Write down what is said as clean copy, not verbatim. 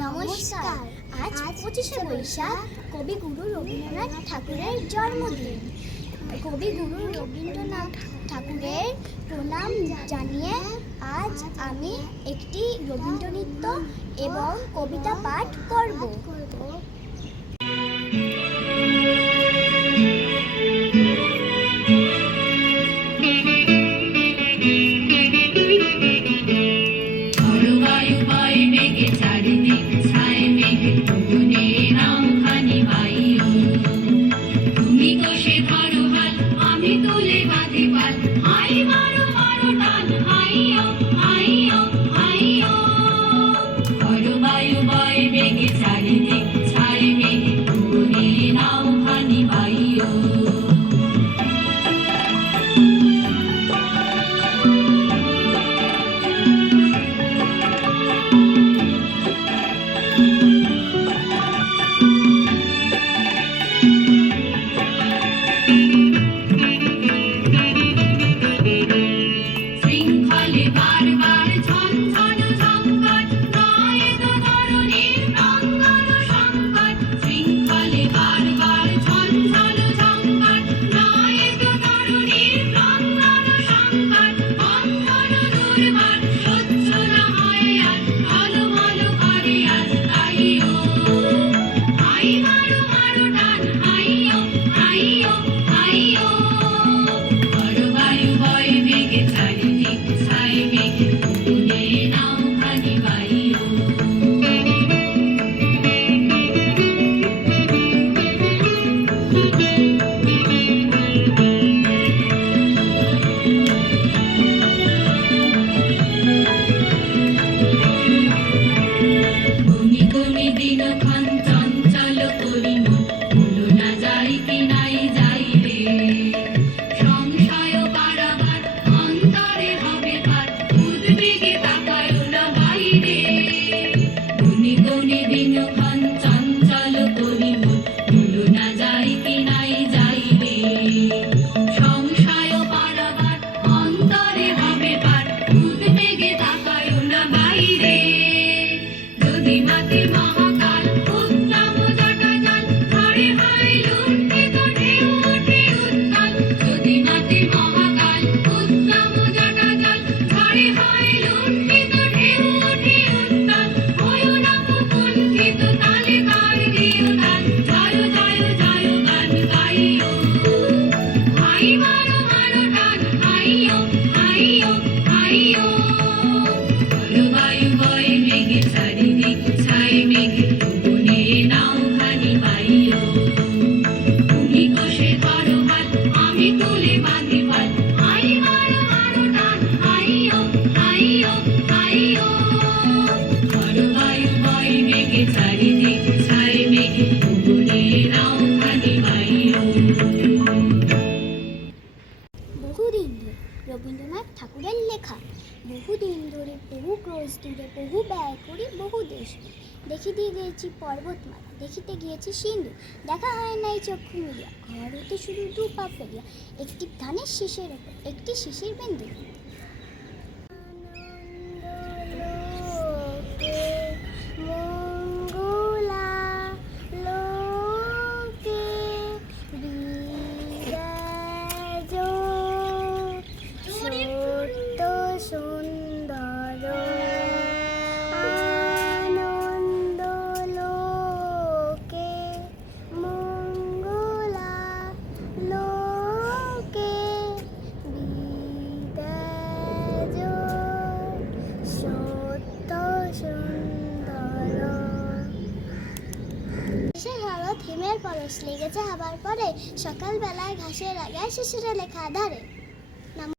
নমস্কার। আজ 25শে বৈশাখ কবিগুরু রবীন্দ্রনাথ ঠাকুরের জন্মদিন। কবিগুরু রবীন্দ্রনাথ ঠাকুরের প্রণাম জানিয়ে আজ আমি একটি রবীন্দ্রনৃত্য এবং কবিতা পাঠ করব। রবীন্দ্রনাথ ঠাকুরের লেখা। বহুদিন ধরে বহু ক্রোশ দূরে বহু ব্যয় করি বহু দেশ দেখিতে গিয়েছি পর্বতমালা, দেখিতে গিয়েছি সিন্ধু, দেখা হয় নাই চক্ষু মিলিয়া, ঘর হতে শুধু দু পা ফেলিয়া, একটি ধানের শীষের ওপর একটি শিশির বিন্দু। হিমের পরশ লেগেছে হবার পরে, সকালবেলায় ঘাসের আগায় শিশিরে লেখা ধারে।